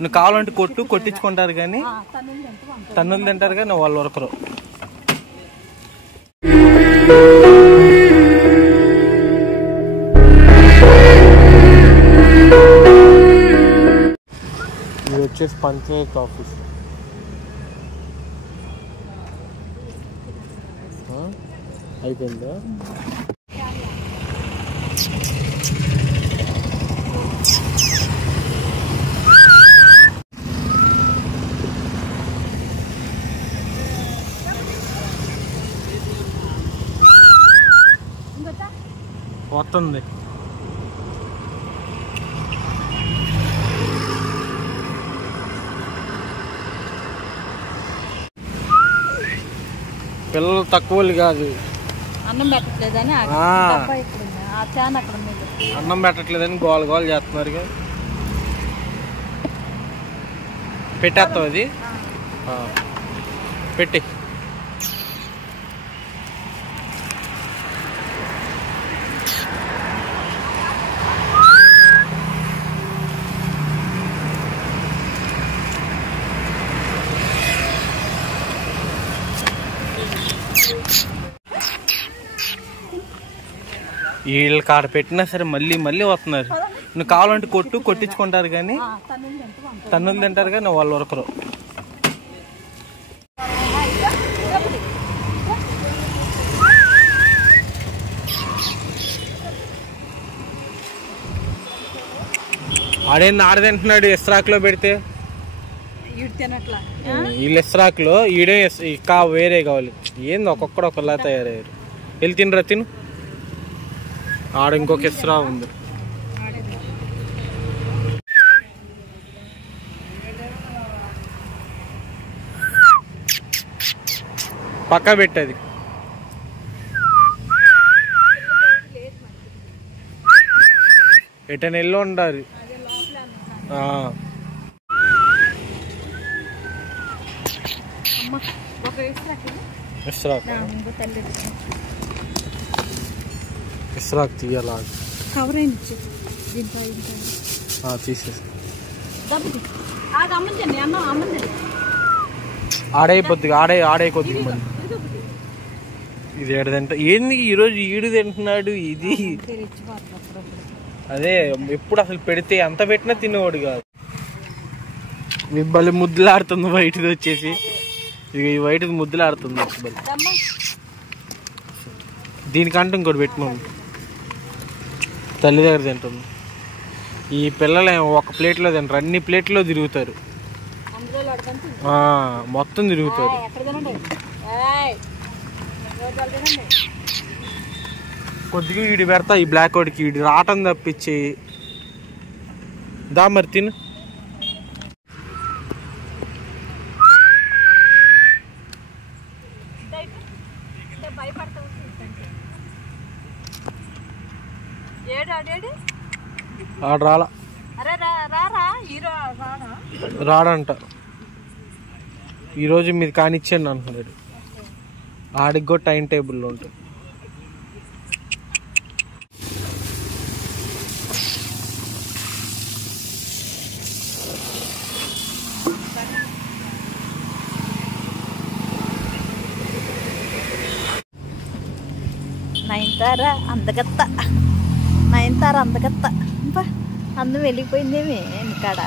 నువ్వు కావాలంటే కొట్టించుకుంటారు కానీ తన్నులు తింటారు కానీ వాళ్ళు వరకరు. ఇది వచ్చేసి పంచాయత్ ఆఫీస్. అయిపోయిందా? వస్తుంది. పిల్లలు తక్కువ కాదు. అన్నం పెట్టట్లేదని అన్నం పెట్టట్లేదని గోల గోల చేస్తున్నారు. పెట్టేస్తావు అది పెట్టి. వీళ్ళ కాడ పెట్టినా సరే మళ్ళీ మళ్ళీ వస్తున్నారు. నువ్వు కావాలంటే కొట్టించుకుంటారు కానీ తన్నులు తింటారు కానీ వాళ్ళు వరకరు. ఆడేంటి ఇస్రాక్లో పెడితే వీళ్ళు ఇస్రాక్లో ఈడే వేరే కావాలి. ఏంది ఒక్కొక్కడు ఒకలా తయారయ్యారు. వెళ్ళి తినరా తిను. ఆడ ఇంకొక ఇస్రా ఉంది. పక్కా పెట్టది. ఎటైనా ఎల్లో ఉండాలి. ఇస్రాక్ తీయాలా? తీసేసి ఆడైపోద్ది. ఆడే కొద్దిగా మళ్ళీ ఇది ఏడదంట. ఏంది ఈరోజు ఈడు తింటున్నాడు. ఇది అదే ఎప్పుడు అసలు పెడితే ఎంత పెట్టినా తినేవాడు కాదు. భలే ముద్దులాడుతుంది వైట్ది వచ్చేసి. ఇక ఈ వైట్ది ముద్దులాడుతుంది. దీనికంటే ఇంకోటి పెట్టినాము. తల్లి దగ్గర తింటుంది. ఈ పిల్లలు ఒక ప్లేట్లో తింటారు, అన్ని ప్లేట్లో తిరుగుతారు. మొత్తం తిరుగుతారు. కొద్దిగా వీడి పెడతా ఈ బ్లాక్ కోడ్కి. వీడి రావటం తప్పించి దా మరి తిను. ఆడ రాడంట. ఈరోజు మీరు కానిచ్చాను అంటున్నాడు. ఆడికి కూడా టైం టేబుల్లో ఉంటుంది. నయనతార అందగత్త అందం వెళ్ళిపోయిందేమే ఇంకాడ.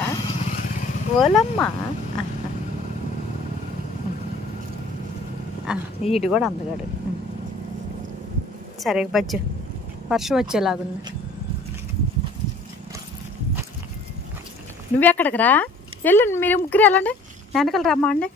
ఓలమ్మ ఈడు కూడా అందగాడు. సరే బజ్జు వర్షం వచ్చేలాగుంది. నువ్వెక్కడికి రా. వెళ్ళు, మీరు ముగ్గురు వెళ్ళండి. వెనకాల రమ్మా అండి.